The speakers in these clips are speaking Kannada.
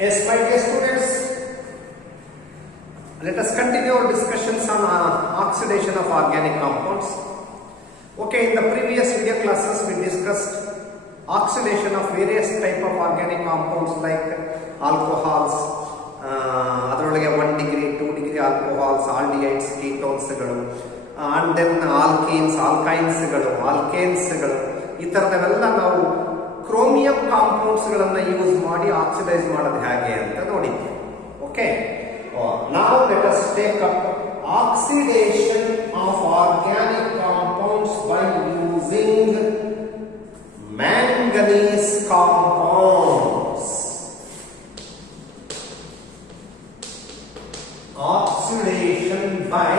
Yes, my dear students, let us continue our discussions on oxidation of organic compounds. Okay, in the previous video classes we discussed oxidation of various type of organic compounds like alcohols, ಅದರೊಳಗೆ 1 degree, 2 degree alcohols, aldehydes, ketones and then alkenes, alkynes alkanes ಈ ತರದವೆಲ್ಲ ನಾವು ಕ್ರೋಮಿಯಂ ಕಾಂಪೌಂಡ್ಸ್ ಗಳನ್ನ ಯೂಸ್ ಮಾಡಿ ಆಕ್ಸಿಡೈಸ್ ಮಾಡೋದು ಹೇಗೆ ಅಂತ ನೋಡಿದ್ವಿ. Okay, now let us take up oxidation of organic compounds by using manganese compounds. Oxidation by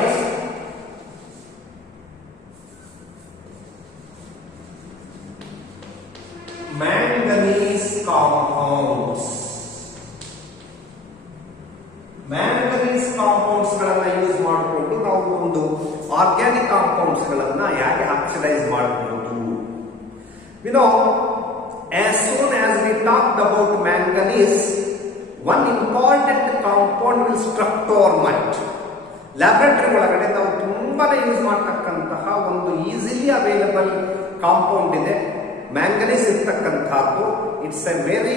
manganese compounds. Manganese compounds ಗಳನ್ನ ಯೂಸ್ ಮಾಡಿಕೊಂಡು ನಾವು ಒಂದು ಆರ್ಗ್ಯಾನಿಕ್ ಕಾಂಪೌಂಡ್ಸ್ ಗಳನ್ನ ಹೇಗೆ ಆಕ್ಸಿಡೈಸ್ ಮಾಡಬಹುದು. You know, as soon as we talked about manganese, one important compound will struck to our mind. Laboratory ಒಳಗಡೆ ನಾವು ತುಂಬಾನೇ ಯೂಸ್ ಮಾಡತಕ್ಕಂತಹ ಒಂದು ಈಸಿಲಿ ಅವೈಲಬಲ್ ಕಾಂಪೌಂಡ್ ಇದೆ, ಮ್ಯಾಂಗನೀಸ್ ಇರ್ತಕ್ಕಂಥದ್ದು. It's a very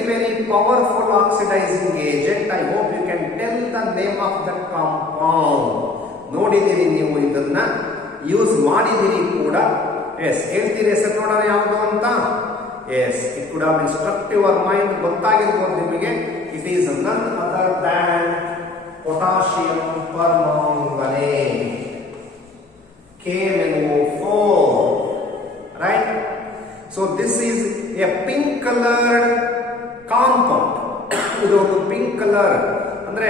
powerful oxidising agent. I hope you can tell the name of the compound. ನೋಡಿದಿರಿ ನೀವು, ಇದನ್ನ ಯೂಸ್ ಮಾಡಿದಿರಿ ಕೂಡ. ಎಸ್, ಹೇಳ್ತೀರಿ ಹೆಸರು ನೋಡೋಣ ಯಾವುದು ಅಂತ. Yes, it could have been struck to your mind, ಗೊತ್ತಾಗಿರ್ಬೋದು ನಿಮಗೆ. It is none other than potassium permanganate, KMnO4, right? So this is a pink colored compound. ಇದು ಒಂದು ಪಿಂಕ್ ಕಲರ್ ಅಂದ್ರೆ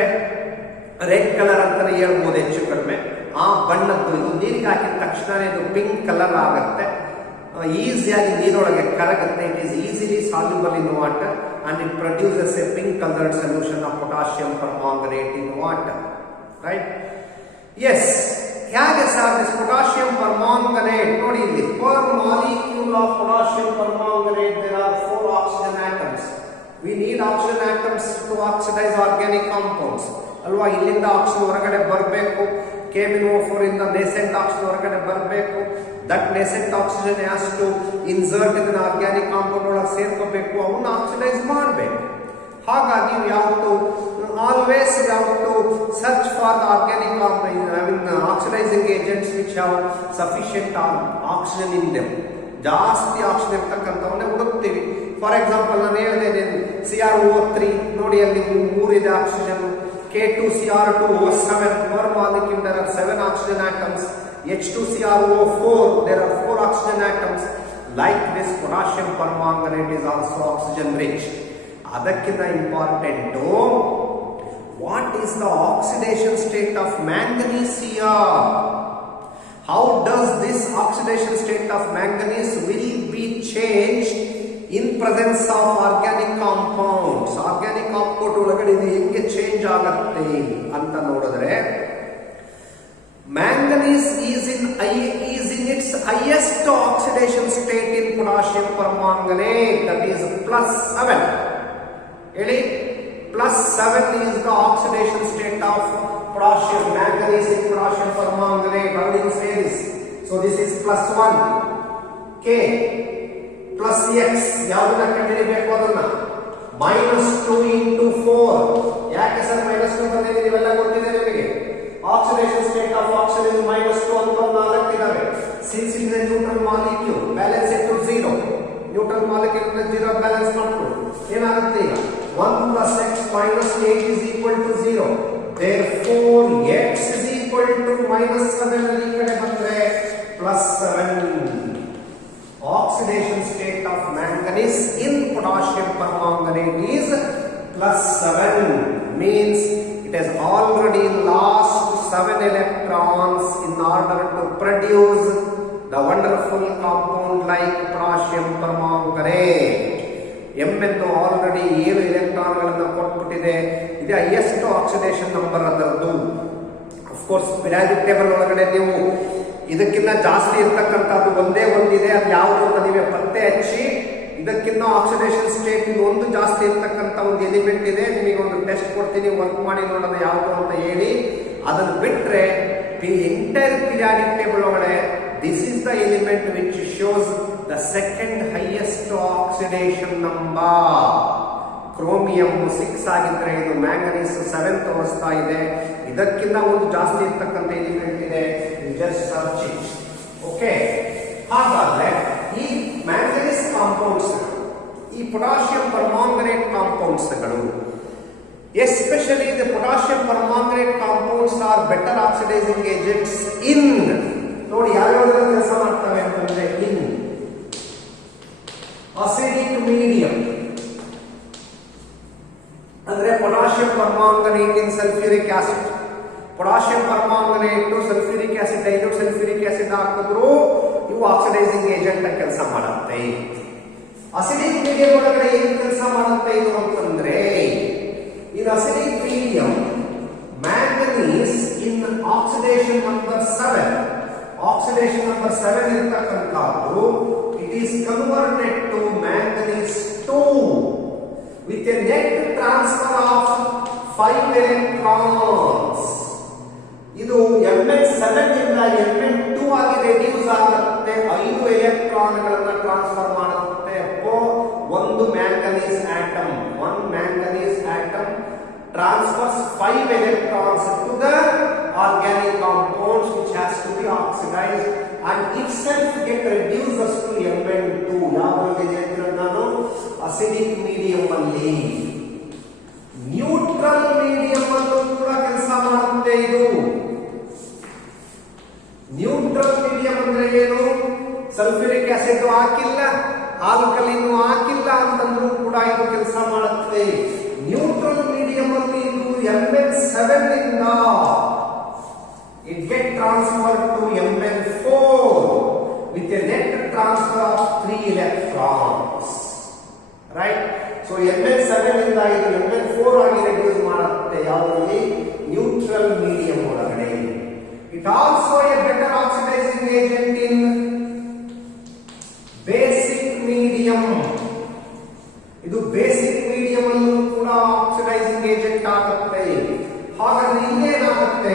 ರೆಡ್ ಕಲರ್ ಅಂತಾನೆ ಹೇಳ್ಬೋದು ಹೆಚ್ಚು ಕಡಿಮೆ. ಆ ಬಣ್ಣದ್ದು ಇದು ನೀರಿಗೆ ಹಾಕಿದ ತಕ್ಷಣ ಇದು ಪಿಂಕ್ ಕಲರ್ ಆಗುತ್ತೆ, ಈಸಿಯಾಗಿ ನೀರೊಳಗೆ ಕರಗುತ್ತೆ. It is easily soluble in water and it produces a pink colored solution of potassium permanganate in water, right? Yes, ಹೇಗೆ ಸರ್ this potassium permanganate? ನೋಡಿ ಇಲ್ಲಿ, per molecule of potassium permanganate there are 4 oxygen atoms. We need oxygen atoms to oxidize organic compounds ಅಲ್ವಾ. ಇಲ್ಲಿಂದ ಆಕ್ಸಿಜನ್ ಹೊರಗಡೆ ಬರಬೇಕು, KMnO4 ಇಂದ ನೇಸೆಂಟ್ ಆಕ್ಸಿಜನ್ ಹೊರಗಡೆ ಬರಬೇಕು. That nascent oxygen has to insert ಇದನ್ನ ಆರ್ಗ್ಯಾನಿಕ್ ಕಾಂಪೌಂಡ್ ಒಳಗೆ ಸೇರ್ಕೋಬೇಕು, ಅವನ್ನ ಆಕ್ಸಿಡೈಸ್ ಮಾಡಬೇಕು. ಹಾಗಾಗಿ ಯಾವತ್ತು ಆಲ್ವೇಸ್ ಯಾವತ್ತು search for the organic oxidising agents which have sufficient oxygen in them. ಜಾಸ್ತಿ ಆಕ್ಸಿಜನ್ ಇರ್ತಕ್ಕಂಥವನ್ನೇ ಹುಡುಕ್ತೀವಿ. ಫಾರ್ ಎಕ್ಸಾಂಪಲ್ ನಾನು ಹೇಳಿದೆ CrO3 ನೋಡಿ, ಅಲ್ಲಿ 3 ಇದೆ oxygen. K2Cr2O7, per molecule there are 7 oxygen atoms. H2CrO4, there are 4 oxygen atoms. Like this, potassium permanganate is also oxygen rich. ಅದಕ್ಕಿಂತ important, what is the oxidation state of manganese here? How does this oxidation state of manganese will be changed in presence of organic compounds? Organic compound ಒಳಗಡೆ ಇದು ಹೆಂಗೆ ಚೇಂಜ್ ಆಗುತ್ತೆ ಅಂತ ನೋಡಿದ್ರೆ, manganese is in its highest oxidation state in potassium permanganate, that is +7. Really, +7 is the oxidation state of potassium manganese in potassium permanganate. How do you say this? So this is +1, K plus X. ಯಾವುದನ್ನ ಕಂಡುಹಿಡಿಯಬೇಕು ಅದನ್ನ? -2 into 4. ಯಾಕೆ ಸರ್ -2 ಬಂದಿದೆ? ಇವೆಲ್ಲ ಗೊತ್ತಿದೆ ನಿಮಗೆ. ಆಕ್ಸಿಡೇಷನ್ ಸ್ಟೇಟ್ ಆಫ್ ಆಕ್ಸಿಜನ್ -2 ಅಂತ 4 ಇದಾವೆ. Since it is a neutral molecule, balance it to 0. Neutral molecule 0 balance ಮಾಡ್ಕೊಳ್ಳಿ. ಏನಾಗುತ್ತೆ ಈಗ? 1 + x - 8 is equal to 0. Therefore x is equal to -7. ಈ ಕಡೆ ಬಂದ್ರೆ +7. Oxidation state of manganese in potassium permanganate is +7, means it has already lost 7 electrons in order to produce the wonderful compound like potassium permanganate. MnO already 7 ಎಲೆಕ್ಟ್ರಾನ್ಗಳನ್ನು ಕೊಟ್ಬಿಟ್ಟಿದೆ. ಇದು ಹೈಯೆಸ್ಟ್ ಆಕ್ಸಿಡೇಷನ್ ನಂಬರ್ ಅದರದ್ದು. ಅಫ್ಕೋರ್ಸ್ ಪಿರಿಯಾಡಿಕ್ ಟೇಬಲ್ ಒಳಗಡೆ ನೀವು ಇದಕ್ಕಿಂತ ಜಾಸ್ತಿ ಇರ್ತಕ್ಕಂಥದ್ದು ಒಂದೇ ಒಂದಿದೆ, ಅದು ಯಾವುದು ಅಂತ ನೀವೇ ಪತ್ತೆ ಹಚ್ಚಿ ಇದಕ್ಕಿಂತ ಆಕ್ಸಿಡೇಷನ್ ಸ್ಟೇಟ್ ಇದು ಒಂದು ಜಾಸ್ತಿ ಇರ್ತಕ್ಕಂಥ ಒಂದು ಎಲಿಮೆಂಟ್ ಇದೆ. ನಿಮಗೆ ಒಂದು ಟೆಸ್ಟ್ ಕೊಡ್ತೀನಿ, ವರ್ಕ್ ಮಾಡಿ ನೋಡೋಣ ಯಾವುದು ಅಂತ ಹೇಳಿ. ಅದನ್ನು ಬಿಟ್ರೆ ಎಂಟೈರ್ ಪೀರಿಯಾಡಿಕ್ ಟೇಬಲ್ ಒಳಗಡೆ this is the element which shows the second highest oxidation number. Chromium 6 ಆಗಿದ್ರೆ ಇದು ಮ್ಯಾಂಗನೀಸ್ 7 ತೋರಿಸ್ತಾ ಇದೆ. ಇದಕ್ಕಿಂತ ಒಂದು ಜಾಸ್ತಿ ಇರ್ತಕ್ಕಂಥ ಎಲಿಮೆಂಟ್ ಇದೆ, ಜಸ್ಟ್ ಸರ್ಚ್ ಇಟ್. ಓಕೆ, ಹಾಗಾದ್ರೆ ಈ ಮ್ಯಾಂಗನೀಸ್ ಕಾಂಪೌಂಡ್ಸ್, ಈ ಪೊಟ್ಯಾಷಿಯಂ ಪರ್ಮಾಂಗನೇಟ್ ಕಾಂಪೌಂಡ್ಸ್ಗಳು, especially the potassium permanganate compounds are better oxidising agents in, ನೋಡಿ ಯಾವ್ಯಾವ ಕೆಲಸ ಮಾಡ್ತವೆ ಅಂತಂದ್ರೆ ಇನ್ ಅಸಿಡಿಕ್ ಮೀಡಿಯಂ, ಅಂದ್ರೆ potassium permanganate in sulphuric acid, potassium permanganate sulphuric acid, dilute sulphuric acid ಹಾಕಿದ್ರು ಇವು ಆಕ್ಸಿಡೈಸಿಂಗ್ ಏಜೆಂಟ್ ಕೆಲಸ ಮಾಡುತ್ತೆ. ಅಸಿಡಿಕ್ ಮೀಡಿಯಂ ಒಳಗಡೆ ಏನ್ ಕೆಲಸ ಮಾಡುತ್ತೆ ಇದು ಅಂತಂದ್ರೆ, ಇದು acidic medium manganese in oxidation number 7, oxidation number 7 ಇರತಕ್ಕಂಥದ್ದು it is converted to manganese 2 with a net transfer of 5 electrons. ಇದು Mn7 ಇಂದ Mn2 ಆಗಿ ರೆಡ್ಯೂಸ್ ಆಗುತ್ತೆ, 5 ಎಲೆಕ್ಟ್ರಾನ್ಗಳನ್ನು ಟ್ರಾನ್ಸ್ಫರ್ ಮಾಡುತ್ತೆ. ಒಂದು manganese atom transfers 5 electrons to the organic compounds which has to be oxidized and itself get reduces to Mn2. ಯಾವ್ದ್ರಲ್ಲಿ ಹೇಳ್ತಿರೋದು ನಾನು, ಅಸಿಡಿಕ್ ಮೀಡಿಯಂ ಅಲ್ಲಿ. ನ್ಯೂಟ್ರಲ್ ಮೀಡಿಯಂ ಅಲ್ಲೂ ಕೂಡ ಕೆಲಸ ಮಾಡುತ್ತೆ ಇದು. ನ್ಯೂಟ್ರಲ್ ಮೀಡಿಯಂ ಅಂದ್ರೆ ಏನು, ಸಲ್ಫ್ಯೂರಿಕ್ ಆಸಿಡ್ ಹಾಕಿಲ್ಲ, ಆಲ್ಕಲಿನ್ ಹಾಕಿಲ್ಲ ಅಂತಂದ್ರೂ ಕೂಡ ಇದು ಕೆಲಸ ಮಾಡುತ್ತೆ. ನ್ಯೂಟ್ರಲ್ ಮೀಡಿಯಂ ಅಲ್ಲಿ ಇದು Mn7 ಇಂದ it get transferred to Mn4 with a net transfer of 3 electrons, right? So Mn7 ಇಂದ ಇದು Mn4 ಆಗಿ ರೆಡ್ಯೂಸ್ ಮಾಡುತ್ತೆ ಯಾವ್ದ್ರಲ್ಲಿ, ನ್ಯೂಟ್ರಲ್ ಮೀಡಿಯಂ ಒಳಗಡೆ. It also a better oxidizing agent in basic medium. ಇದು ಬೇಸಿಕ್ ಮೀಡಿಯಂ ಅಲ್ಲೂ ಕೂಡ ಆಕ್ಸಿಡೈಸಿಂಗ್ ಏಜೆಂಟ್ ಆಗುತ್ತೆ. ಹಾಗಾದ್ರೆ ಇಲ್ಲೇನಾಗುತ್ತೆ,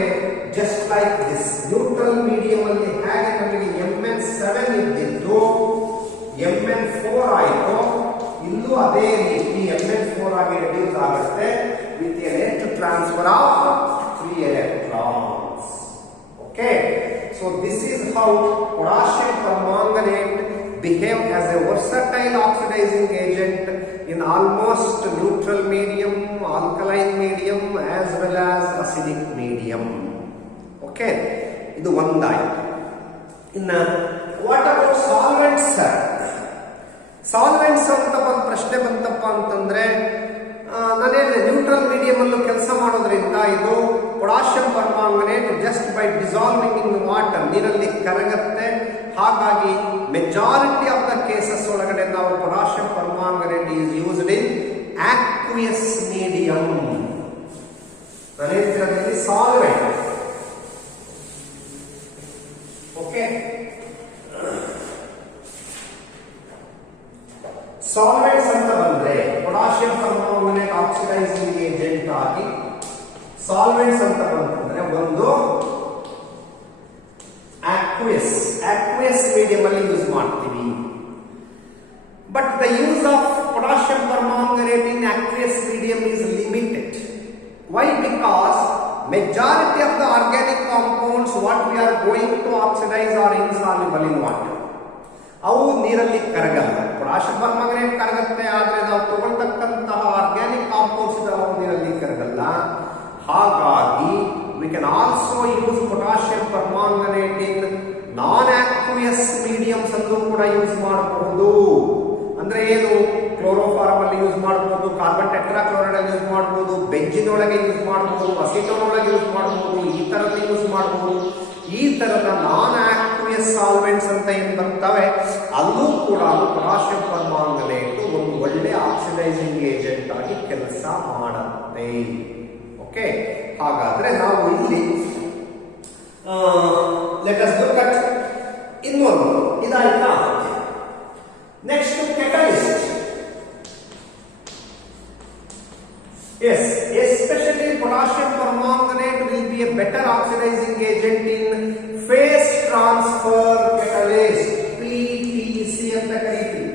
just like this neutral medium ಅಲ್ಲಿ ಹೇಗೆ ನಮಗೆ Mn7 ಇದ್ದಿದ್ದು Mn4 ಆಯಿತು, ಇಲ್ಲೂ ಅದೇ ರೀತಿ Mn4 ಆಗಿ ರೆಡ್ಯೂಸ್ ಆಗುತ್ತೆ with A net transfer of 3 electrons. Okay, so this is how potassium permanganate behave as a versatile oxidizing agent in almost neutral medium, alkaline medium as well as acidic medium. Okay, ಇದು ಒಂದಾಯಿತು. ಇನ್ನ ವಾಟ್ ಅಬೌಟ್ ಸಾಲ್ವೆಂಟ್ಸ್? ಸಾಲ್ವೆಂಟ್ಸ್ ಅಂತ ಒಂದು ಪ್ರಶ್ನೆ ಬಂತಪ್ಪ ಅಂತಂದ್ರೆ, ನಾನೇನು ನ್ಯೂಟ್ರಲ್ ಮೀಡಿಯಂ ಅಲ್ಲೂ ಕೆಲಸ ಮಾಡೋದ್ರಿಂದ ಇದು potassium permanganate just by dissolving in water, ನೀರಲ್ಲಿ ಕರಗತ್ತೆ. ಹಾಗಾಗಿ ಮೆಜಾರಿಟಿ ಆಫ್ ದ ಕೇಸಸ್ ಒಳಗಡೆ ನಾವು potassium permanganate is used in aqueous medium. ನಾನು ಹೇಳ್ತಿರೋದ್ರಲ್ಲಿ ಸಾಲ್ವೆಂಟ್. ಓಕೆ, ಸಾಲ್ವೆಂಟ್ಸ್ ಅಂತ ಬಂದ್ರೆ ಪೊಟ್ಯಾಷಿಯಂ ಪರ್ಮಾಂಗನೇಟ್ ಆಕ್ಸಿಡೈಸಿಂಗ್ ಏಜೆಂಟ್ ಆಗಿ ಸಾಲ್ವೆಂಟ್ಸ್ ಅಂತ ಬಂತಂದ್ರೆ ಒಂದು ಆಕ್ವಿಯಸ್ ಮೀಡಿಯಂ ಅಲ್ಲಿ ಯೂಸ್ ಮಾಡ್ತೀವಿ. But the use of potassium permanganate in aqueous medium is limited. Why? Because majority of the organic compounds what we are going to oxidize are insoluble in water. ಅವು ನೀರಲ್ಲಿ ಕರಗಲ್ಲ. ಪೊಟ್ಯಾಷಿಯಂ ಪರ್ಮಾಂಗನೇಟ್ ಕರಗುತ್ತೆ, ಆದ್ರೆ ನಾವು ತಗೊಳ್ತಕ್ಕಂತಹ ಆರ್ಗ್ಯಾನಿಕ್ ಕಾಂಪೌಂಡ್ಸ್ ಅವು ನೀರಲ್ಲಿ ಕರಗಲ್ಲ. ಹಾಗಾಗಿ we can also use potassium permanganate in non-aqueous mediums ಅನ್ನು ಕೂಡ ಯೂಸ್ ಮಾಡಬಹುದು. ಅಂದ್ರೆ ಏನು, ಕ್ಲೋರೋಫಾರ್ಮ್ ಅಲ್ಲಿ ಯೂಸ್ ಮಾಡಬಹುದು, ಕಾರ್ಬನ್ ಟೆಟ್ರಾಕ್ಲೋರೈಡ್ ಅಲ್ಲಿ ಯೂಸ್ ಮಾಡಬಹುದು, ಬೆಂಜಿನ್ ಒಳಗೆ ಯೂಸ್ ಮಾಡಬಹುದು, ಅಸಿಟೋನ್ ಒಳಗೆ ಯೂಸ್ ಮಾಡಬಹುದು, ಈ ತರದಲ್ಲಿ ಯೂಸ್ ಮಾಡಬಹುದು. ಈ ತರದ ನಾನ್ ಆಕ್ವಿಯಸ್ ಸಾಲ್ವೆಂಟ್ಸ್ ಅಂತ ಏನ್ ಬರ್ತವೆ ಅಲ್ಲೂ ಕೂಡ ಪೊಟ್ಯಾಷಿಯಂ ಪರ್ಮಾಂಗನೇಟ್ ಒಂದು ಒಳ್ಳೆ ಆಕ್ಸಿಡೈಸಿಂಗ್ ಏಜೆಂಟ್ ಆಗಿ ಕೆಲಸ ಮಾಡುತ್ತೆ. ಓಕೆ, ಹಾಗಾದ್ರೆ ನಾವು ಇಲ್ಲಿ ಲೆಟ್ ಅಸ್ ಲುಕ್ ಅಟ್ ಇನ್ನೊಂದು ಇದಾಯ್ತಾ. Next catalyst. Yes, especially potassium permanganate will be a better oxidizing agent in phase transfer catalyst, PTC ಅಂತ ಕರೀತೀವಿ.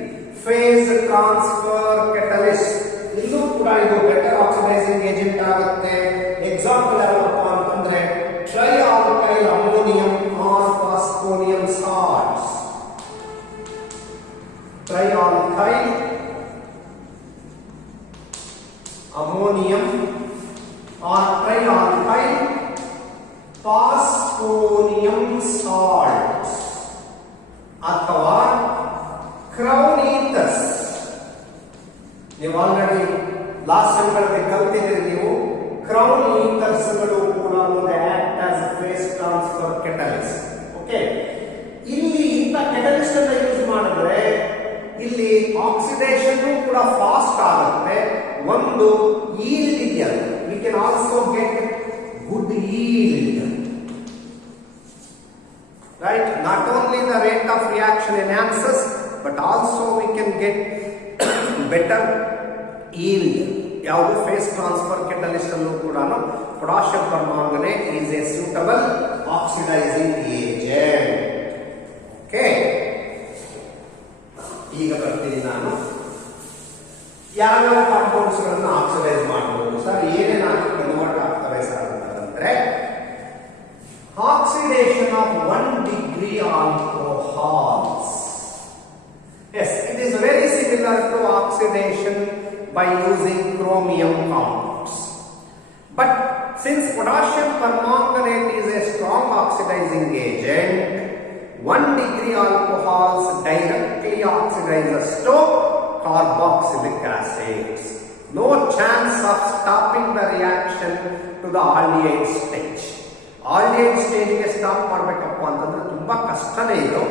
Phase transfer catalyst ಇಲ್ಲೂ ಕೂಡ ಇದು ಬೆಟರ್ ಆಕ್ಸಿಡೈಸಿಂಗ್ ಏಜೆಂಟ್ ಆಗುತ್ತೆ. ಎಕ್ಸಾಂಪಲ್ ಯಾವಪ್ಪ ಅಂತಂದ್ರೆ trialkyl ammonium or phosphonium salts. Trialkyl ammonium or trialkyl phosphonium salts ಅಥವಾ ಕ್ರೌನ್ ಈಥರ್ಸ್. ನೀವು ಆಲ್ರೆಡಿ ಲಾಸ್ಟ್ ಟೈಮ್ಗಳಲ್ಲಿ ಕಲ್ತಿದ್ದೀರಿ ನೀವು. ಕ್ರೌನ್ ಈಥರ್ಸ್ಗಳು ಕೂಡ act as phase transfer catalyst. Okay, ಇಲ್ಲಿ ಇಂಥ ಕೆಟಲಿಸ್ಟ್ ಅನ್ನು ಯೂಸ್ ಮಾಡಿದ್ರೆ ಇಲ್ಲಿ ಆಕ್ಸಿಡೇಷನ್ ಕೂಡ ಫಾಸ್ಟ್ ಆಗುತ್ತೆ. ಒಂದು yield ಇದೆಯಲ್ಲ, we can also get good yield, right? Not only the rate of reaction enhances but also we can get better yield. ಯಾವುದು ಫೇಸ್ ಟ್ರಾನ್ಸ್ಫರ್ ಕೆಟಲಿಸ್ಟ್ ಅನ್ನು ಕೂಡ potassium permanganate is a suitable oxidizing agent. Okay, ಈಗ ಬರ್ತೀನಿ ನಾನು ಯಾವ್ಯಾವ ಕಾಂಪೌಂಡ್ಸ್ ಗಳನ್ನ ಆಕ್ಸಿಡೈಸ್ ಮಾಡಬಹುದು ಸರ್, ಏನೇನಾಗಿ ಕನ್ವರ್ಟ್ ಆಗ್ತವೆ ಸರ್ ಅಂತಂದ್ರೆ oxidation of 1 degree alcohols. Yes, it is very similar to oxidation by using chromium compounds. But since potassium permanganate is a strong oxidizing agent, 1 degree alcohols directly oxidizes to carboxylic acids. No chance of stopping the reaction to the aldehyde stage. Aldehyde stage ಗೆ ಸ್ಟಾಪ್ ಮಾಡಬೇಕಪ್ಪ ಅಂತಂದ್ರೆ ತುಂಬಾ ಕಷ್ಟನೇ ಇದು.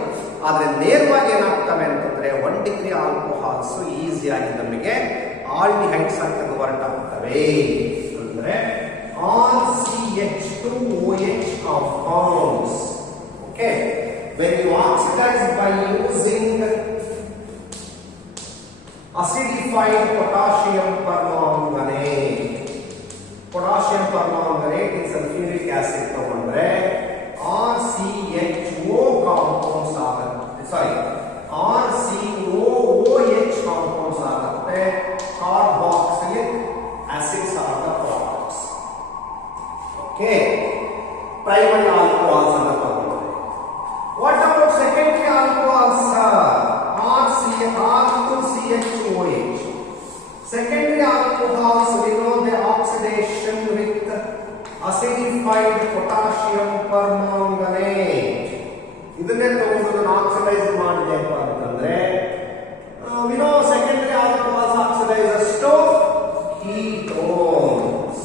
ಆದ್ರೆ ನೇರವಾಗಿ ಏನಾಗ್ತವೆ ಅಂತಂದ್ರೆ 1 degree ಆಲ್ಕೋಹಾಲ್ಸ್ ಈಸಿಯಾಗಿ ನಮಗೆ ಆಲ್ಡಿಹೈಡ್ಸ್ ಅಂತ ಕನ್ವರ್ಟ್ ಆಗ್ತವೆ. ಅಂದ್ರೆ RCH2OH compounds. Okay, when you oxidize by using acidified potassium permanganate, potassium permanganate in sulfuric acid ತಗೊಂಡ್ರೆ RCHO compounds ಆಗುತ್ತೆ, ಸಾರಿ RCOOH compounds ಆಗುತ್ತೆ. carboxylic acids are the products. Okay, primary alcohols ಅಂತ ತಗೊಂಡ್ರೆ. What about secondary alcohols? R2CH2OH. Secondary alcohols, we know the oxidation with acidified potassium permanganate. ಇದನ್ನೇ ತಗೊಂಡು ಆಕ್ಸಿಡೈಸ್ ಮಾಡಬೇಕು ಅಂತಂದ್ರೆ we know secondary alcohols oxidizes to ketones.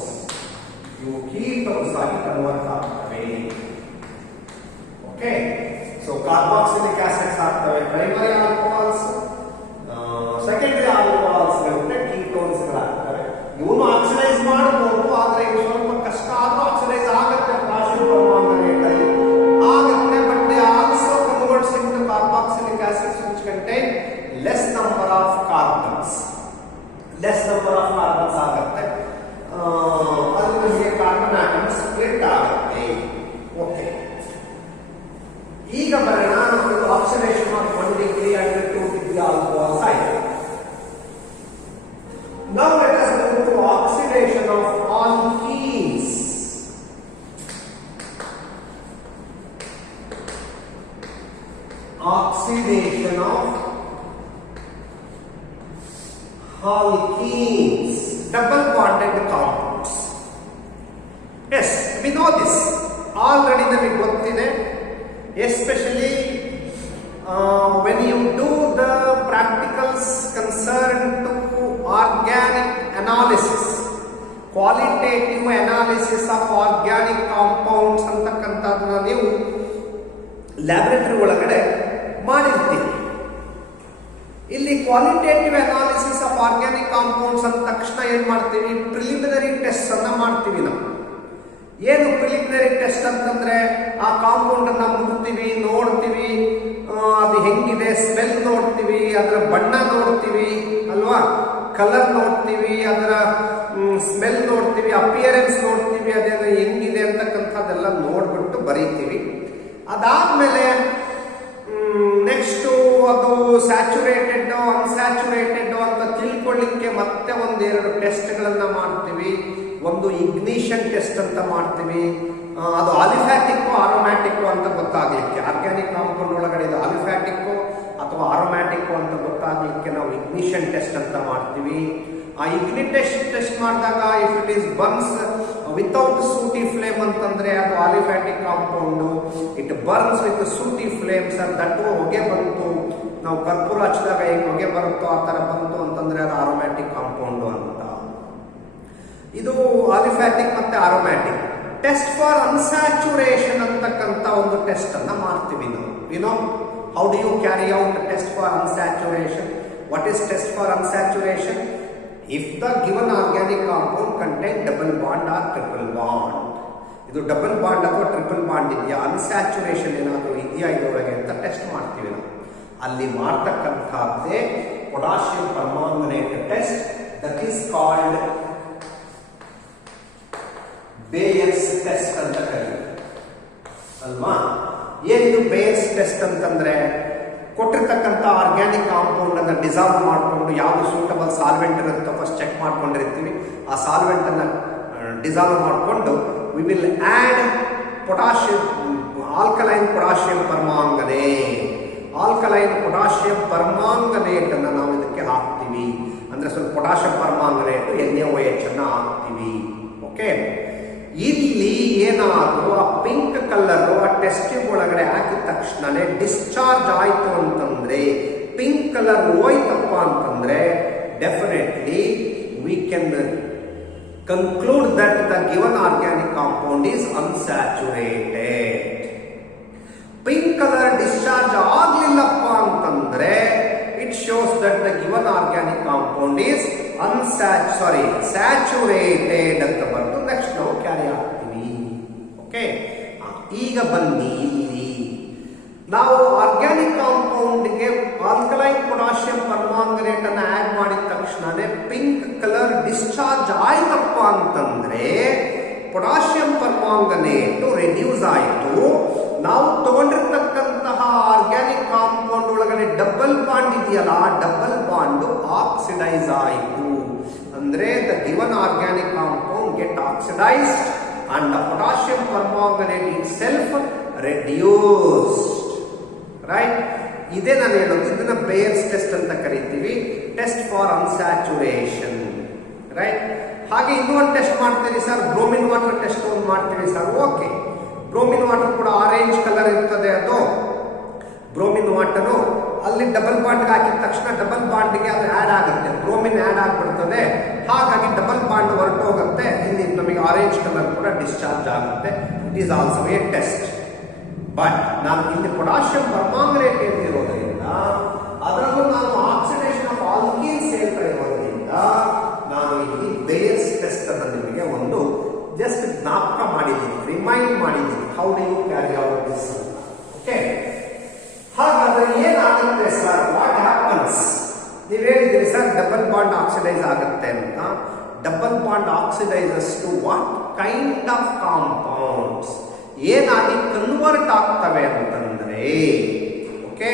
ಇವು ketones ಆಗಿ ಕನ್ವರ್ಟ್ ಆಗ್ತವೆ. ಓಕೆ, ಸೊ ಕಾರ್ಬಾಕ್ಸಿಲಿಕ್ ಆಸಿಡ್ಸ್ ಆಗ್ತವೆ primary alcohols. Secondary alcohols ketones ಗಳಾಗ್ತವೆ. ಇವನು ಆಕ್ಸಿಡೈಸ್ ಮಾಡಬಹುದು, ಆದ್ರೆ ಇವು ಸ್ವಲ್ಪ ಕಷ್ಟ ಆದ್ರೂ ಆಕ್ಸಿಡೈಸ್ ಆಗುತ್ತೆ. ಪೊಟ್ಯಾಷಿಯಂ ಪರ್ಮಾಂಗನೇಟ್ ಆಗುತ್ತೆ, but they also converts into carboxylic acids which contain less number of carbons. ಆಗುತ್ತೆ, ಅದು ನಮಗೆ ಕಾರ್ಬನ್ ಆಟಮ್ ಸ್ಪ್ಲಿಟ್ ಆಗುತ್ತೆ. ಓಕೆ, ಈಗ ಬರೋಣ oxidation of 1 degree and 2 degree alcohols ಆಯಿತು. Now let us move to oxidation of alkenes. Oxidation of alkenes, double bonded compounds. Yes, we know this already. ನಮಗೆ ಗೊತ್ತಿದೆ, especially when you do the practicals concerned to organic analysis, qualitative analysis of organic compounds ಅಂತಕ್ಕಂಥದ್ದನ್ನ ನೀವು ಲ್ಯಾಬೊರೇಟರಿ ಒಳಗಡೆ ಮಾಡಿರ್ತೀವಿ. ಇಲ್ಲಿ qualitative analysis of organic compounds ಅಂದ ತಕ್ಷಣ ಏನ್ ಮಾಡ್ತೀವಿ, ಪ್ರಿಲಿಮಿನರಿ ಟೆಸ್ಟ್ ಅನ್ನ ಮಾಡ್ತೀವಿ ನಾವು. ಏನು ಪ್ರಿಲಿಮಿನರಿ ಟೆಸ್ಟ್ ಅಂತಂದ್ರೆ ಆ ಕಾಂಪೌಂಡ್ ಅನ್ನ ಮುಟ್ತೀವಿ, ನೋಡ್ತೀವಿ, ಅದು ಹೆಂಗಿದೆ ಸ್ಮೆಲ್ ನೋಡ್ತೀವಿ, ಅದರ ಬಣ್ಣ ನೋಡ್ತೀವಿ ಅಲ್ವಾ, ಕಲರ್ ನೋಡ್ತೀವಿ, ಅದರ ಸ್ಮೆಲ್ ಬರೀತೀವಿ. ಅದಾದ್ಮೇಲೆ ನೆಕ್ಸ್ಟು ಅದು ಸ್ಯಾಚುರೇಟೆಡ್ ಅನ್ಸ್ಯಾಚುರೇಟೆಡ್ ಅಂತ ತಿಳ್ಕೊಳ್ಳಿಕ್ಕೆ ಮತ್ತೆ ಒಂದೆರಡು ಟೆಸ್ಟ್ಗಳನ್ನ ಮಾಡ್ತೀವಿ. ಒಂದು ಇಗ್ನಿಷನ್ ಟೆಸ್ಟ್ ಅಂತ ಮಾಡ್ತೀವಿ. ಅದು ಆಲಿಫ್ಯಾಟಿಕ್ಕು ಆರೋಮ್ಯಾಟಿಕ್ಕು ಅಂತ ಗೊತ್ತಾಗ್ಲಿಕ್ಕೆ, ಆರ್ಗ್ಯಾನಿಕ್ ಕಾಂಪೌಂಡ್ ಒಳಗಡೆ ಇದು ಆಲಿಫ್ಯಾಟಿಕ್ಕು ಅಥವಾ ಆರೋಮ್ಯಾಟಿಕ್ಕು ಅಂತ ಗೊತ್ತಾಗ್ಲಿಕ್ಕೆ ನಾವು ಇಗ್ನಿಷನ್ ಟೆಸ್ಟ್ ಅಂತ ಮಾಡ್ತೀವಿ. ಆ ಟೆಸ್ಟ್ ಮಾಡಿದಾಗ if it is burns without ಸೂಟಿ ಫ್ಲೇಮ್ ಅಂತಂದ್ರೆ ಅದು aliphatic compound. It burns with ಸೂಟಿ ಫ್ಲೇಮ್ಸ್ ದಟ್ಟು ಹೊಗೆ ಬಂತು, ನಾವು ಕರ್ಪೂರ ಹಚ್ಚಿದಾಗ ಹೇಗೆ ಹೊಗೆ ಬರುತ್ತೋ ಆ ತರ ಬಂತು ಅಂತಂದ್ರೆ ಅದು ಆರೋಮ್ಯಾಟಿಕ್ ಕಾಂಪೌಂಡ್ ಅಂತ. ಇದು ಆಲಿಫ್ಯಾಟಿಕ್ ಮತ್ತೆ ಆರೋಮ್ಯಾಟಿಕ್. ಟೆಸ್ಟ್ ಫಾರ್ ಅನ್ಸ್ಯಾಚುರೇಷನ್ ಅಂತಕ್ಕಂಥ ಒಂದು ಟೆಸ್ಟ್ ಅನ್ನ ಮಾಡ್ತೀವಿ ನಾವು. You know how do you carry out test for unsaturation? What is test for unsaturation? If the given organic compound contain double bond or triple bond, ಇದು ಡಬಲ್ ಬಾಂಡ್ ಅಥವಾ ಟ್ರಿಪಲ್ ಬಾಂಡ್ ಇದೆಯಾ, ಅನ್ಸ್ಯಾಚುರೇಷನ್ ಏನಾದರೂ ಇದೆಯಾ ಇದರೊಳಗೆ ಅಂತ ಟೆಸ್ಟ್ ಮಾಡ್ತೀವಿ ನಾವು. ಅಲ್ಲಿ ಮಾಡ್ತಕ್ಕಂಥದ್ದೇ potassium permanganate test, that is called Baeyer's test ಅಂತ ಕರೀತಾರೆ ಅಲ್ವಾ. ಏನಿದು ಬೇಯರ್ಸ್ ಟೆಸ್ಟ್ ಅಂತಂದ್ರೆ, ಕೊಟ್ಟಿರ್ತಕ್ಕಂಥ ಆರ್ಗ್ಯಾನಿಕ್ ಕಾಂಪೌಂಡ್ ಅನ್ನ ಡಿಸಾಲ್ವ್ ಮಾಡಿಕೊಂಡು ಯಾವುದು ಸೂಟಬಲ್ ಸಾಲ್ವೆಂಟ್ ಇರುತ್ತೋ ಫಸ್ಟ್ ಚೆಕ್ ಮಾಡ್ಕೊಂಡಿರ್ತೀವಿ. ಆ ಸಾಲ್ವೆಂಟ್ ಅನ್ನ ಡಿಸಾಲ್ವ್ ಮಾಡಿಕೊಂಡು we will add potassium alkaline potassium permanganate. Alkaline potassium permanganate ಅನ್ನ ನಾವು ಇದಕ್ಕೆ ಹಾಕ್ತೀವಿ. ಅಂದ್ರೆ ಸ್ವಲ್ಪ ಪೊಟ್ಯಾಷಿಯಂ ಪರ್ಮಾಂಗನೇಟ್ NaOH ಅನ್ನ ಹಾಕ್ತೀವಿ. ಓಕೆ, ಇಲ್ಲಿ ಏನಾದರೂ ಆ ಪಿಂಕ್ ಕಲರ್ ಆ ಟೆಸ್ಟ್ ಒಳಗಡೆ ಹಾಕಿದ ತಕ್ಷಣನೇ ಡಿಸ್ಚಾರ್ಜ್ ಆಯ್ತು ಅಂತಂದ್ರೆ, ಪಿಂಕ್ ಕಲರ್ ಹೋಯ್ತಪ್ಪ ಅಂತಂದ್ರೆ definitely we can conclude that the given organic compound is unsaturated. Pink colour discharge ಆಗ್ಲಿಲ್ಲಪ್ಪ ಅಂತಂದ್ರೆ it shows that the given organic compound is saturated ಅಂತ ಬಂದು ನೆಕ್ಸ್ಟ್ ನಾವು ಕ್ಯಾರಿ ಆಗ್ತೀವಿ. ಓಕೆ, ಈಗ ಬನ್ನಿ ಇಲ್ಲಿ ನಾವು ಆರ್ಗ್ಯಾನಿಕ್ ಕಾಂಪೌಂಡ್ಗೆ ಆಲ್ಕಲೈನ್ ಪೊಟ್ಯಾಷಿಯಂ ಪರ್ಮಾಂಗನೇಟ್ ಅನ್ನ ಆಡ್ ಮಾಡಿದ ತಕ್ಷಣನೇ ಪಿಂಕ್ ಕಲರ್ ಡಿಸ್ಚಾರ್ಜ್ ಆಯ್ತಪ್ಪ ಅಂತಂದ್ರೆ ಪೊಟ್ಯಾಷಿಯಂ ಪರ್ಮಾಂಗನೇಟ್ ರೆಡ್ಯೂಸ್ ಆಯಿತು. ನಾವು ತಗೊಂಡಿರ್ತಕ್ಕಂತಹ ಆರ್ಗ್ಯಾನಿಕ್ ಕಾಂಪೌಂಡ್ ಒಳಗಡೆ ಡಬಲ್ ಬಾಂಡ್ ಇದೆಯಲ್ಲ, ಆ ಡಬಲ್ ಬಾಂಡ್ ಆಕ್ಸಿಡೈಸ್ ಆಯಿತು. ಅಂದ್ರೆ the given organic compound get oxidised and the potassium permanganate it self reduced. Right, ಇದೇ ನಾನು ಹೇಳೋದು, ಇದನ್ನ ಬೇಯರ್ಸ್ ಟೆಸ್ಟ್ ಅಂತ ಕರಿತೀವಿ, ಟೆಸ್ಟ್ ಫಾರ್ ಅನ್ಸ್ಯಾಚುರೇಷನ್. ರೈಟ್, ಹಾಗೆ ಇನ್ನೊಂದು ಟೆಸ್ಟ್ ಮಾಡ್ತೀವಿ ಸರ್, ಬ್ರೋಮಿನ್ ವಾಟರ್ ಟೆಸ್ಟ್ ಒಂದು ಮಾಡ್ತೀವಿ ಸರ್. ಓಕೆ, ಬ್ರೋಮಿನ್ ವಾಟರ್ ಕೂಡ ಆರೆಂಜ್ ಕಲರ್ ಇರ್ತದೆ. ಅದು ಬ್ರೋಮಿನ್ ವಾಟರ್ ಅಲ್ಲಿ ಡಬಲ್ ಬಾಂಡ್ ಹಾಕಿದ ತಕ್ಷಣ ಡಬಲ್ ಬಾಂಡ್ಗೆ ಅದು ಆಡ್ ಆಗುತ್ತೆ, ಬ್ರೋಮಿನ್ ಆಡ್ ಆಗ್ಬಿಡ್ತದೆ. ಹಾಗಾಗಿ ಡಬಲ್ ಬಾಂಡ್ ಹೊರಟೋಗುತ್ತೆ, ಇಲ್ಲಿ ನಮಗೆ ಆರೆಂಜ್ ಕಲರ್ ಕೂಡ ಡಿಸ್ಚಾರ್ಜ್ ಆಗುತ್ತೆ. It is also A test. But ನಾನು ಇಲ್ಲಿ ಪೊಟ್ಯಾಷಿಯಂ ಪರ್ಮಾಂಗನೇಟ್ ಇರೋದ್ರಿಂದ, ಅದರಲ್ಲೂ ನಾನು ಆಕ್ಸಿಡೇಷನ್ ಆಫ್ ಆಲ್ಕೀನ್ಸ್ ಹೇಳ್ತಾ ಇರೋದ್ರಿಂದ ನಾನು ಇಲ್ಲಿ ಬೇಯರ್ಸ್ ಟೆಸ್ಟ್ ಅನ್ನು ನಿಮಗೆ ಒಂದು ಜಸ್ಟ್ ಜ್ಞಾಪಕ ಮಾಡಿದ್ದೀನಿ, ರಿಮೈಂಡ್ ಮಾಡಿದ್ದೀನಿ, how do you carry out this ಅಂತ. ಓಕೆ, ಹಾಗಾದ್ರೆ ಏನಾಗುತ್ತೆ ಸರ್, ವಾಟ್ ಹ್ಯಾಪನ್ಸ್? ನೀವು ಹೇಳಿದ್ರಿ ಸರ್ ಡಬಲ್ ಬಾಂಡ್ ಆಕ್ಸಿಡೈಸ್ ಆಗುತ್ತೆ ಅಂತ. Double bond oxidises to what kind of compounds? ಏನಾಗಿ ಕನ್ವರ್ಟ್ ಆಗ್ತವೆ ಅಂತಂದ್ರೆ, ಓಕೆ,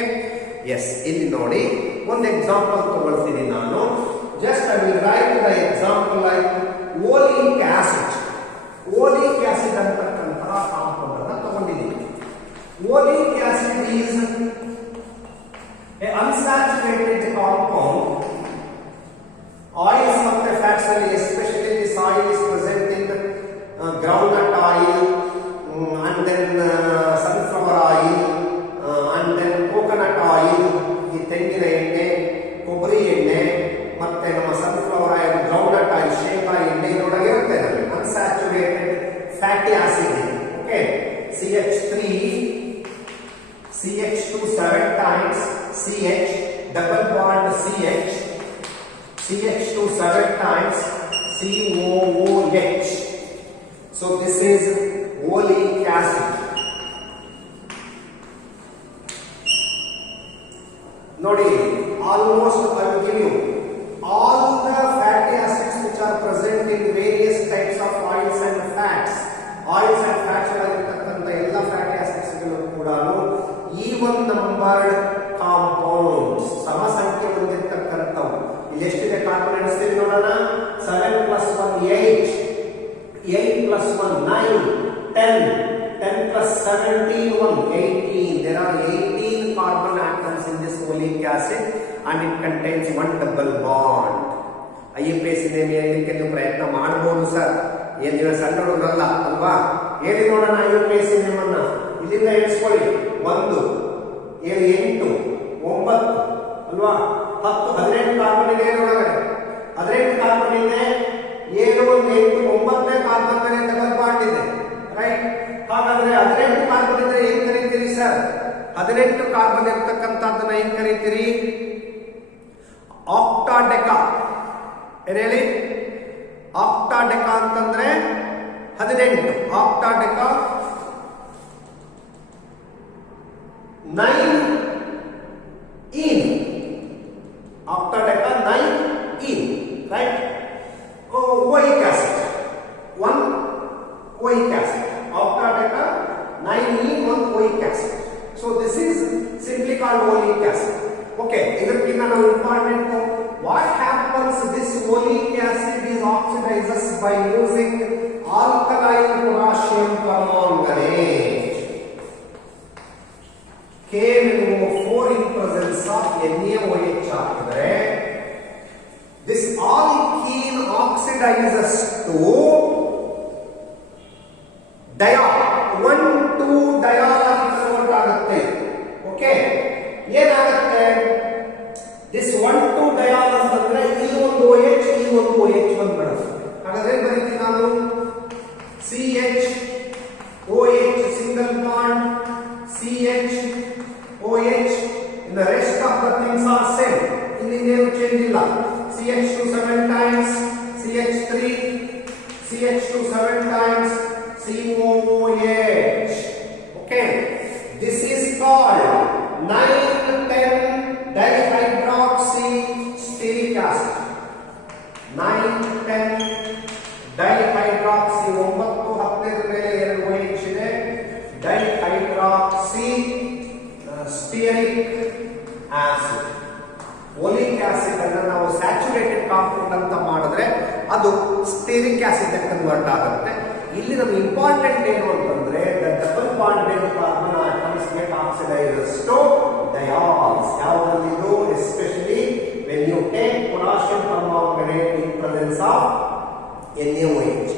ಎಸ್, ಇಲ್ಲಿ ನೋಡಿ ಒಂದು ಎಕ್ಸಾಂಪಲ್ ತಗೊಳ್ತೀನಿ ನಾನು. Just I will write the example like oleic acid. Oleic acid ಅಂತಕ್ಕಂತಹ ಕಾಂಪೌಂಡ್ ಅನ್ನ ತಗೊಂಡಿದ್ದೀನಿ. Oleic acid is A unsaturated compound. Oils ಮತ್ತೆ ಫ್ಯಾಟ್ಸ್ ಅಲ್ಲಿ especially this oil is present in groundnut oil and then sunflower oil and then coconut oil. ಈ ತೆಂಗಿನ ಎಣ್ಣೆ, ಕೊಬ್ಬರಿ ಎಣ್ಣೆ ಮತ್ತೆ ನಮ್ಮ ಸನ್ಫ್ಲವರ್ ಆಯಿಲ್, ಗ್ರೌಂಡ್ನಟ್ ಆಯಿಲ್, ಶೇಂಗಾ ಎಣ್ಣೆ ಇದರೊಳಗೆ ಇರುತ್ತೆ unsaturated fatty acid. Okay, CH3 CH2 7 times CH double bond CH CH2 7 times COOH. So this is oleic acid. Nodi, almost I will give you all the fatty acids which are present in various types of oils and fats. Oils and fats are ella numbered compounds, ಸಮ ಸಂಖ್ಯೆ ಹೊಂದಿರತಕ್ಕಂಥವು. ಇಲ್ಲಿ ಎಷ್ಟಿದೆ ಕಾರ್ಬನ್ ಎಣಿಸ್ತೀವಿ ನೋಡೋಣ. 7 + 1 8, 8 + 1 9, 10, 10 + 17 1 18. There are 18 carbon atoms in this folic acid and it contains one double bond. IUPAC ನೇಮಿಯಲಿಕ್ಕೆ ನೀವು ಪ್ರಯತ್ನ ಮಾಡಬಹುದು ಸರ್, ಏನು ನೀವು ಸಣ್ಣ ಹುಡುಗರಲ್ಲ ಅಲ್ವಾ. ಹೇಳಿ ನೋಡೋಣ IUPAC ನೇಮನ್ನ. ಇಲ್ಲಿಂದ ಎಣಿಸ್ಕೊಳ್ಳಿ. 1 7 8 9 ಅಲ್ವಾ, 10 18 ಕಾರ್ಬನ್ ಇದೆ ಒಳಗಡೆ. 18 ಕಾರ್ಬನ್ ಇದೆ, 7 1 8 9ನೇ ಕಾರ್ಬನ್ ಮೇಲೆ ಡಬಲ್ ಬಾಂಡ್ ಇದೆ, ರೈಟ್. ಹಾಗಾದ್ರೆ 18 ಕಾರ್ಬನ್ ಇದ್ರೆ ಏನ್ ಕರೀತೀರಿ ಸರ್? 18 ಕಾರ್ಬನ್ ಇರ್ತಕ್ಕಂಥದ್ದನ್ನ ಏನ್ ಕರೀತೀರಿ? ಆಕ್ಟಾಡೆಕಾ. ಏನ್ ಹೇಳಿ? ಆಕ್ಟಾಡೆಕಾ ಅಂತಂದ್ರೆ 18. ಆಕ್ಟಾಡೆಕಾ 9 in. Octadeca 9 in, right? Oic acid, 1 oic acid. Octadeca 9 in 1 oic acid. So this is simply called oleic acid. Okay, ಇದಕ್ಕಿಂತ ನಾವು important, what happens this oleic acid is oxidizes by using alkaline potassium permanganate. KMnO4 in presence of NaOH ಆಗಿದ್ರೆ this alkene oxidizes to diol, 1,2 diol ಆಗಿ ಕನ್ವರ್ಟ್ ಆಗುತ್ತೆ. ಓಕೆ, ಏನಾಗುತ್ತೆ? this 1,2 diol ಅಂತಂದ್ರೆ ಇಲ್ಲಿ ಒಂದು OH, ಇಲ್ಲಿ ಒಂದು OH ಬಂದ್ಬಿಡುತ್ತೆ. ಹಾಗಾದ್ರೆ ಏನ್ ಬರೀತೀನಿ ನಾನು? CH OH single bond, CH OH, in the rest of the things are same. In the name change illa. CH2 7 times, CH3, CH2 7 times, COOH. Okay, this is called 9,10 dihydroxy stearic acid. 9,10 dihydroxy 9 10 ಮೇಲೆ 2 OH ಇದೆ. dihydroxy stearic acid. Oleic acid ಅನ್ನು ನಾವು ಸ್ಯಾಚುರೇಟೆಡ್ ಕಾಂಪೌಂಡ್ ಅಂತ ಮಾಡಿದ್ರೆ ಅದು ಸ್ಟೀರಿಕ್ ಆಸಿಡ್ ಕನ್ವರ್ಟ್ ಆಗುತ್ತೆ. ಇಲ್ಲಿ ನಮ್ಗೆ ಇಂಪಾರ್ಟೆಂಟ್ ಏನು ಅಂತಂದ್ರೆ the double bonded carbon atoms get oxidised to diols. ಯಾವುದಲ್ಲಿ ಇದು especially when you take potassium permanganate in presence of NaOH,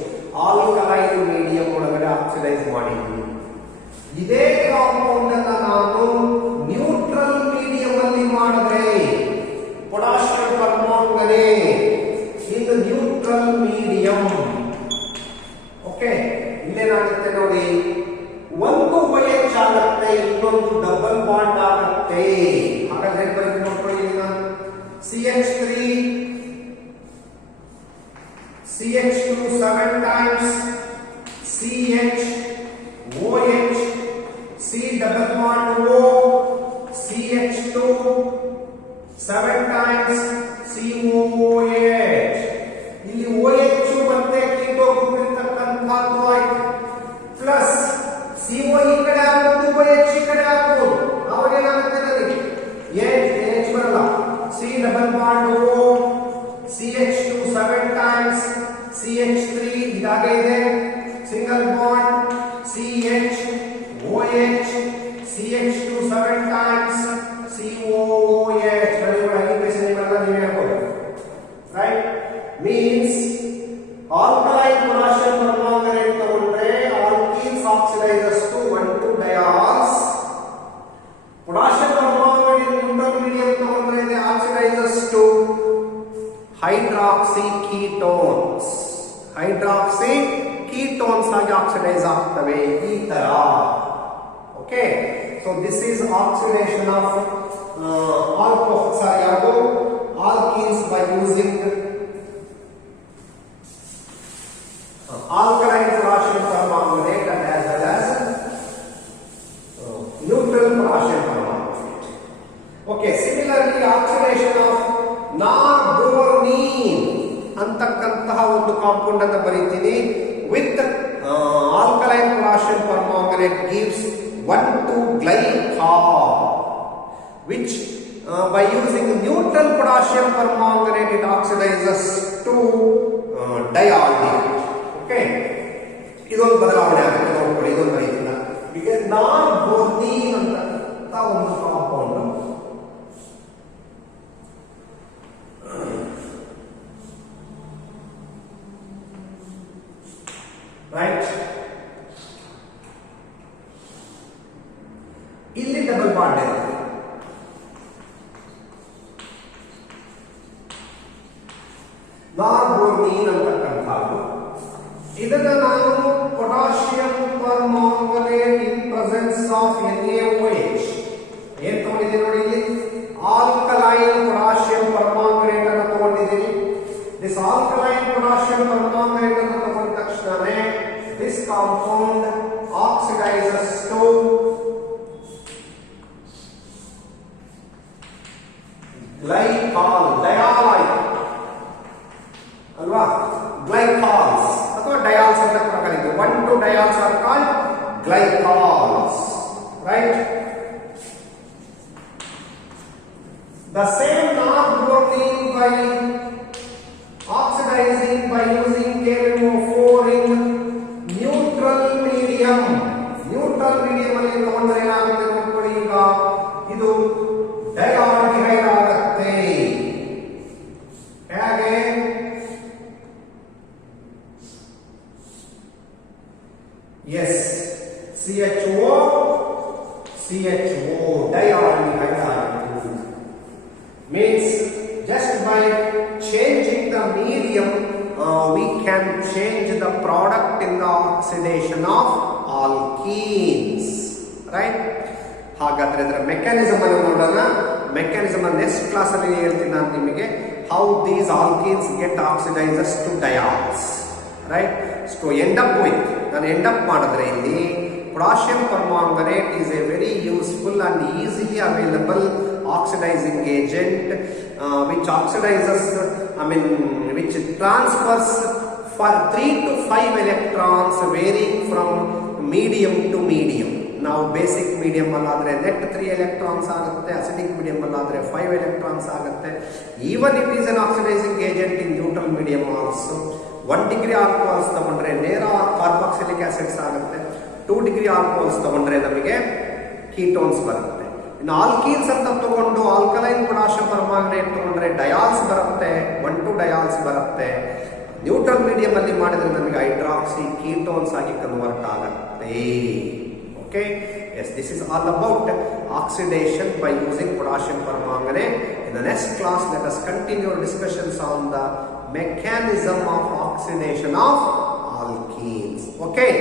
alkaline medium ಒಳಗಡೆ ಆಕ್ಸಿಡೈಸ್ ಮಾಡಿದ್ವಿ. ಇದೇ ಕಾಂಪೌಂಡ್ ಅನ್ನ ನಾನು ನ್ಯೂಟ್ರಲ್ ಮೀಡಿಯಂ ಅಲ್ಲಿ ಮಾಡಿದ್ರೆ potassium permanganate in neutral medium. Okay, ಇಲ್ಲೇನಾಗುತ್ತೆ ನೋಡಿ, ಒಂದು OH ಆಗುತ್ತೆ, ಇನ್ನೊಂದು ಡಬಲ್ ಬಾಂಡ್ ಆಗುತ್ತೆ. ಹಾಗಾದ್ರೆ ಬರೀ ನೋಡ್ಕೊಳ್ಳಿ ನಾನು CH3 CH2 7 times, CH OH, C double bond O, CH2 7 times, COOH. ಇಲ್ಲಿ OH ಮತ್ತೆ ಕೀಟೋ ಗ್ರೂಪ್ ಇರತಕ್ಕಂಥದ್ದು ಆಯ್ತು, ಪ್ಲಸ್ CO ಈ ಕಡೆ ಹಾಕಬಹುದು, OH ಈ ಕಡೆ ಹಾಕಬಹುದು. ಅವಾಗ ಏನಾಗುತ್ತೆ ನನಗೆ H ಬರಲ್ಲ. C double bond O, CH2 7 times, CH3 ಇದಾಗೆ ಇದೆ, single bond CH OH, CH2 7 times, COOH. Right? Means alkaline potassium permanganate ತಗೊಂಡ್ರೆ alkenes oxidizes to 1,2 diols. Potassium permanganate neutral medium ತಗೊಂಡ್ರೆ it oxidizes to hydroxy ketones. hydroxy ketones ಆಗಿ ಆಕ್ಸಿಡೈಸ್ ಆಗ್ತವೆ ಈ ತರ. Okay, so this is oxidation of alkenes by using alkaline potassium permanganate and as well as neutral potassium permanganate. Okay, similarly oxidation of narbornine ಅಂತಕ್ಕಂತಹ ಒಂದು ಕಾಂಪೌಂಡ್ ಅನ್ನು ಬರೀತೀನಿ. With alkaline potassium permanganate gives 1,2 glycol. which by using neutral potassium permanganate it oxidizes to dialdehyde. Okay, ಇದೊಂದು ಬದಲಾವಣೆ ಆಗುತ್ತೆ ನೋಡ್ಕೊಳ್ಳಿ, ಇದೊಂದು ಬರೀತಿಲ್ಲ. ಈಗ ನಾರ್ಬೋರ್ನಿನ್ ಅಂತ ಒಂದು ಕಾಂಪೌಂಡ್, ರೈಟ್, ಇಲ್ಲಿ ಡಬಲ್ ಬಾಂಡ್ ಇರುತ್ತೆ. ನಾರ್ಬೋರ್ನಿನ್ ಅಂತಕ್ಕಂಥದ್ದು, ಇದನ್ನ ನಾನು potassium permanganate in presence of NaOH ಏನ್ ತಗೊಂಡಿದ್ದೀನಿ ನೋಡಿ, ಇಲ್ಲಿ ಆಲ್ಕಲೈನ್ ಪೊಟಾಷಿಯಂ ಪರ್ಮಾಂಗನೇಟ್ ಅನ್ನು ತಗೊಂಡಿದ್ದೀನಿ. ದಿಸ್ ಆಲ್ಕಲೈನ್ ಪೊಟಾಷಿಯಂ ಪರ್ಮಾಂಗನೇಟ್ ಅನ್ನು ತಗೊಂಡ ತಕ್ಷಣವೇ this compound oxidises to glycol, ಡಯಾಲೈಡ್ ಅಲ್ವಾ, ಗ್ಲೈಕಾಲ್ಸ್ ಅಥವಾ ಡಯಾಲ್ಸ್ ಅಂತ ಕೂಡ ಕರೀತೀವಿ. 1, 2 diols are called glycols, right. The same non-broken by oxidizing by using KMO4 in neutral medium. Neutral medium ಅಲ್ಲಿ ತಗೊಂಡ್ರೆ ಏನಾಗುತ್ತೆ ನೋಡ್ಕೊಳ್ಳಿ, ಈಗ ಇದು ಡಯಾಲ್ಡಿಹೈಡ್ ಆಗುತ್ತೆ. ಹೇಗೆ? Yes, CHO dialdehyde ಆಗುತ್ತೆ. Means just by changing the medium we can change the product in the oxidation of alkenes, right? ಹಾಗಾದ್ರೆ ಇದರ ಮೆಕ್ಯಾನಿಸಮ್ ಅನ್ನು ನೋಡೋಣ. ಮೆಕ್ಯಾನಿಸಮ್ ನೆಕ್ಸ್ಟ್ ಕ್ಲಾಸ್ ಅಲ್ಲಿ ಹೇಳ್ತೀನಿ ನಾನು ನಿಮಗೆ, how these alkenes get oxidizes to diols, right? So end up with, ನಾನು end up ಮಾಡಿದ್ರೆ ಇಲ್ಲಿ potassium permanganate is a very useful and easily available oxidizing agent which oxidizes, which transfers for 3 to 5 electrons varying from medium to medium. ನಾವು ಬೇಸಿಕ್ ಮೀಡಿಯಂ ಅಲ್ಲಾದ್ರೆ ನೆಟ್ 3 ಎಲೆಕ್ಟ್ರಾನ್ಸ್ ಆಗುತ್ತೆ, ಅಸಿಡಿಕ್ ಮೀಡಿಯಂ ಅಲ್ಲಾದ್ರೆ 5 ಎಲೆಕ್ಟ್ರಾನ್ಸ್ ಆಗುತ್ತೆ. Even it is an oxidising agent in neutral medium also. 1 degree alcohols ತಗೊಂಡ್ರೆ ನೇರ ಕಾರ್ಬಾಕ್ಸಿಲಿಕ್ ಆಸಿಡ್ಸ್ ಆಗುತ್ತೆ. 2 ಡಿಗ್ರಿ ಆಲ್ಕೋಹಾಲ್ಸ್ ತಗೊಂಡ್ರೆ ನಮಗೆ ಕೀಟೋನ್ಸ್ ಬರುತ್ತೆ. ಇನ್ನು ಆಲ್ಕೀನ್ಸ್ ಅಂತ ತಗೊಂಡು ಆಲ್ಕಲೈನ್ ಪೊಟಾಷಿಯಂ ಪರ್ಮಾಂಗನೇಟ್ ತಗೊಂಡ್ರೆ ಡಯಾಲ್ಸ್ ಬರುತ್ತೆ, 1, 2 ಡಯಾಲ್ಸ್ ಬರುತ್ತೆ. ನ್ಯೂಟ್ರಲ್ ಮೀಡಿಯಂ ಅಲ್ಲಿ ಮಾಡಿದ್ರೆ ನಮಗೆ ಹೈಡ್ರಾಕ್ಸಿ ಕೀಟೋನ್ಸ್ ಆಗಿ ಕನ್ವರ್ಟ್ ಆಗುತ್ತೆ. Okay, yes, this is all about oxidation by using potassium permanganate. In the next class, let us continue our discussions on the mechanism of oxidation of alkenes. Okay.